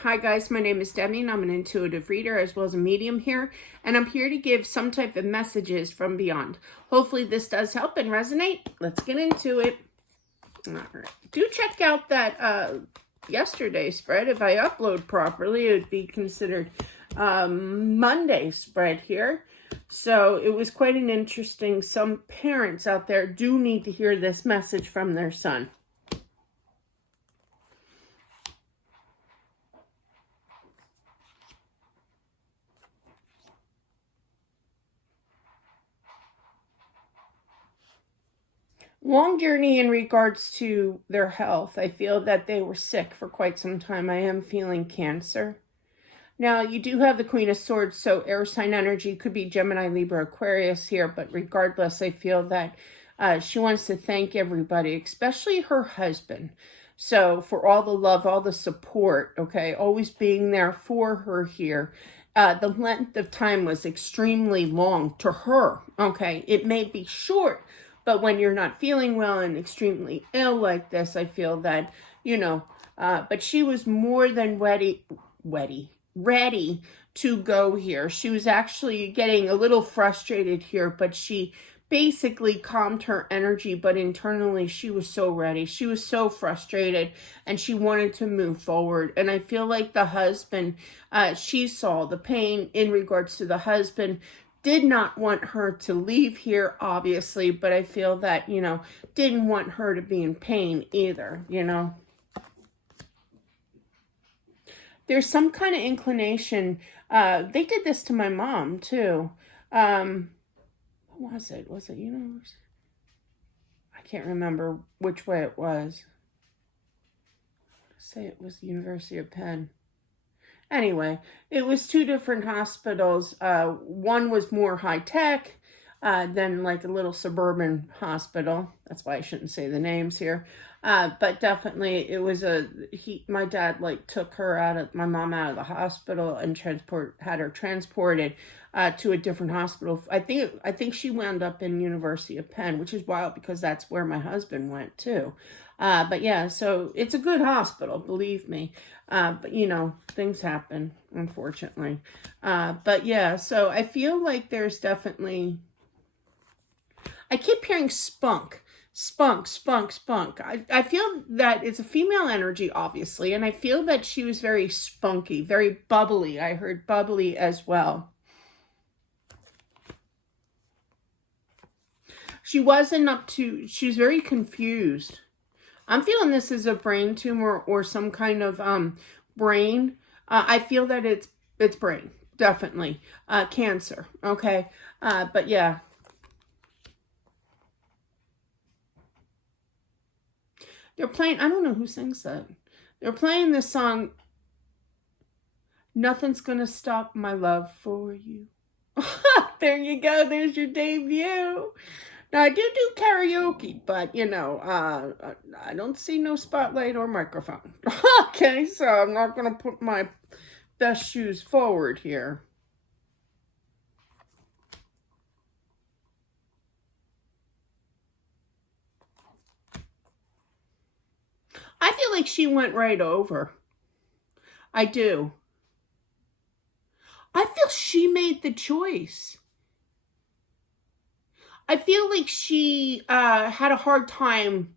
Hi guys, my name is Debbie and I'm an intuitive reader as well as a medium here, and I'm here to give some type of messages from beyond. Hopefully this does help and resonate. Let's get into it. All right. Do check out that yesterday spread. If I upload properly, it would be considered Monday spread here. So it was quite an interesting. Some parents out there do need to hear this message from their son. Long journey in regards to their health. I feel that they were sick for quite some time. I am feeling cancer. Now, you do have the Queen of Swords, so air sign energy could be Gemini, Libra, Aquarius here, but regardless, I feel that she wants to thank everybody, especially her husband. So for all the love, all the support, okay, always being there for her here. The length of time was extremely long to her, okay? It may be short, but when you're not feeling well and extremely ill like this, I feel that, but she was more than ready to go here. She was actually getting a little frustrated here, but she basically calmed her energy, but internally she was so ready. She was so frustrated and she wanted to move forward. And I feel like the husband, she saw the pain in regards to the husband, did not want her to leave here, obviously, but I feel that, didn't want her to be in pain either, There's some kind of inclination. They did this to my mom, too. What was it? Was it University? I can't remember which way it was. I want to say it was the University of Penn. Anyway, it was two different hospitals. One was more high-tech than like a little suburban hospital. That's why I shouldn't say the names here. But definitely it was my dad like took my mom out of the hospital and had her transported to a different hospital. I think she wound up in University of Penn, which is wild because that's where my husband went too. But yeah, so it's a good hospital, believe me. But things happen, unfortunately. But yeah, so I feel like there's definitely, I keep hearing spunk. I feel that it's a female energy, obviously, and I feel that she was very spunky, very bubbly. I heard bubbly as well. She was very confused. I'm feeling this is a brain tumor or some kind of brain. I feel that it's brain, definitely. Cancer, okay? But yeah. They're playing, I don't know who sings that. They're playing this song, Nothing's Gonna Stop My Love for You. There you go, there's your debut. Now, I do karaoke, but, I don't see no spotlight or microphone. Okay, so I'm not going to put my best shoes forward here. I feel like she went right over. I do. I feel she made the choice. I feel like she had a hard time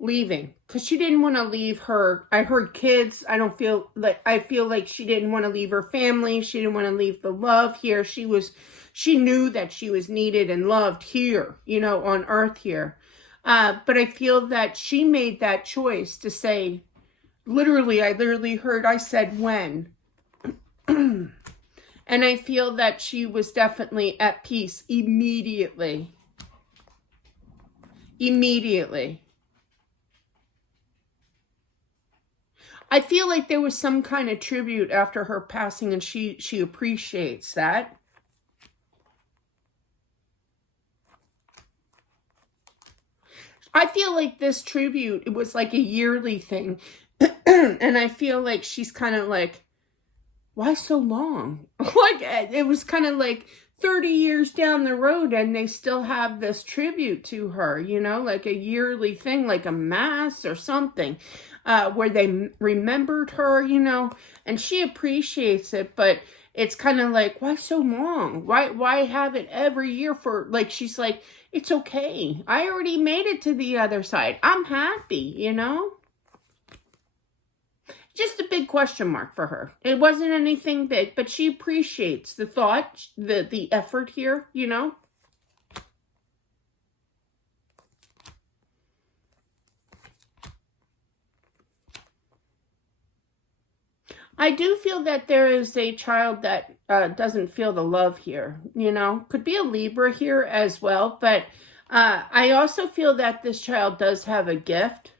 leaving because she didn't want to leave her kids. I feel like she didn't want to leave her family. She didn't want to leave the love here. She knew that she was needed and loved here, on earth here. But I feel that she made that choice to say, I literally heard, I said when. And I feel that she was definitely at peace immediately. Immediately. I feel like there was some kind of tribute after her passing, and she appreciates that. I feel like this tribute, it was like a yearly thing. And I feel like she's kind of like, why so long? Like, it was kind of like 30 years down the road and they still have this tribute to her, like a yearly thing, like a mass or something. where they remembered her, you know, and she appreciates it, but it's kind of like, why so long? Why have it every year for, like, she's like, it's okay. I already made it to the other side. I'm happy, you know? Just a big question mark for her. It wasn't anything big, but she appreciates the thought, the effort here, you know? I do feel that there is a child that doesn't feel the love here, you know? Could be a Libra here as well, but I also feel that this child does have a gift.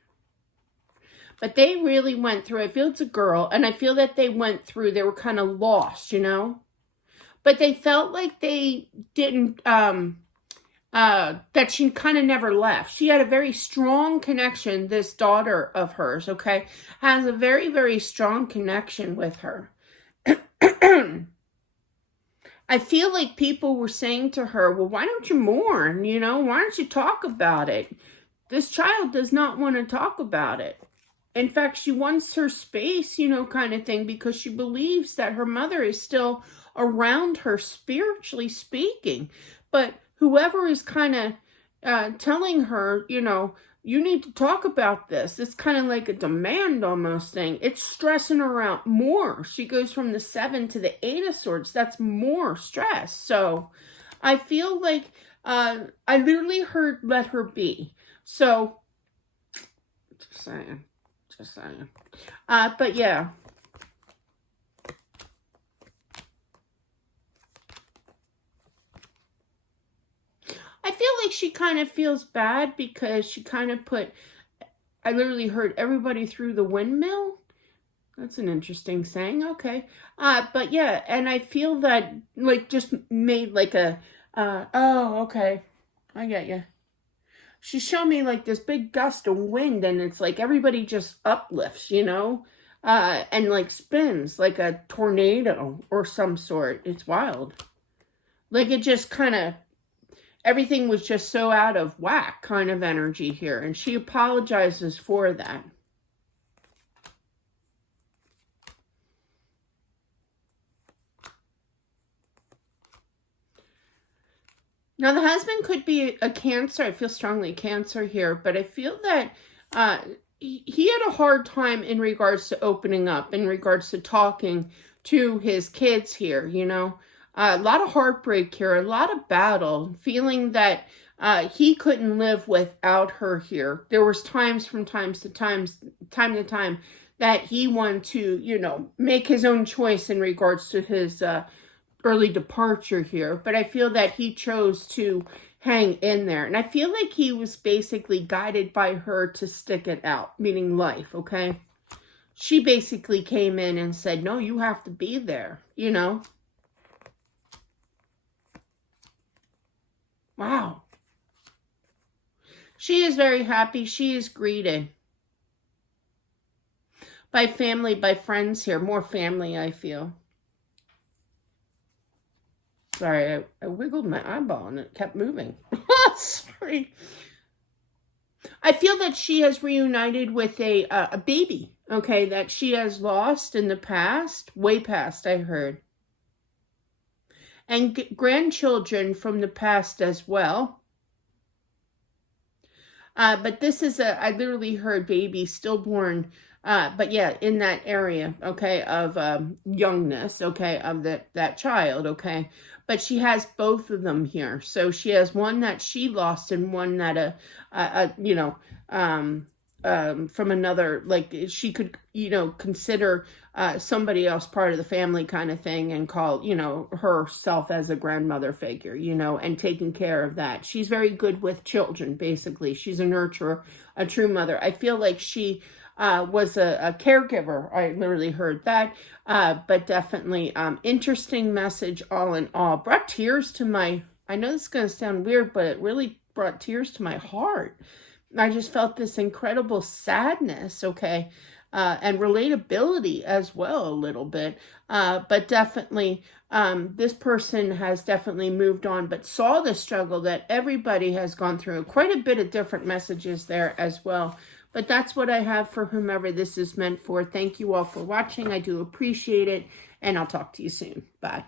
But they really went through, I feel it's a girl, and I feel that they went through, they were kind of lost, you know? But they felt like they didn't, that she kind of never left. She had a very strong connection, this daughter of hers, okay? Has a very, very strong connection with her. I feel like people were saying to her, well, why don't you mourn, you know? Why don't you talk about it? This child does not want to talk about it. In fact, she wants her space, you know, kind of thing, because she believes that her mother is still around her, spiritually speaking. But whoever is kind of telling her, you know, you need to talk about this. It's kind of like a demand almost thing. It's stressing her out more. She goes from the 7 to the 8 of Swords. That's more stress. So I feel like I literally heard let her be. So, just saying. Just saying. But yeah. I feel like she kind of feels bad because she kind of put, I literally heard everybody through the windmill. That's an interesting saying. Okay. But yeah, and I feel that like just made like a, oh, okay. I get you. She showed me like this big gust of wind, and it's like everybody just uplifts, you know, and like spins like a tornado or some sort. It's wild. Like it just kind of, everything was just so out of whack kind of energy here, and she apologizes for that. Now, the husband could be a Cancer. I feel strongly Cancer here, but I feel that he had a hard time in regards to opening up, in regards to talking to his kids here, you know. A lot of heartbreak here, a lot of battle, feeling that he couldn't live without her here. There was times from time to time that he wanted to, you know, make his own choice in regards to his early departure here, but I feel that he chose to hang in there. And I feel like he was basically guided by her to stick it out, meaning life, okay? She basically came in and said, no, you have to be there, you know? Wow. She is very happy. She is greeted by family, by friends here. More family, I feel. Sorry, I wiggled my eyeball and it kept moving. Sorry. I feel that she has reunited with a baby, okay, that she has lost in the past, way past, I heard. And grandchildren from the past as well. But this is I literally heard baby stillborn, but yeah, in that area, okay, of youngness, okay, of that child, okay. But she has both of them here. So she has one that she lost and one that, you know, from another, like she could, you know, consider somebody else part of the family kind of thing and call, you know, herself as a grandmother figure, you know, and taking care of that. She's very good with children, basically. She's a nurturer, a true mother. I feel like she was a caregiver. I literally heard that. But definitely interesting message all in all. Brought tears to my, I know this is going to sound weird, but it really brought tears to my heart. I just felt this incredible sadness, okay, and relatability as well a little bit. But definitely, this person has definitely moved on, but saw the struggle that everybody has gone through. Quite a bit of different messages there as well. But that's what I have for whomever this is meant for. Thank you all for watching. I do appreciate it. And I'll talk to you soon. Bye.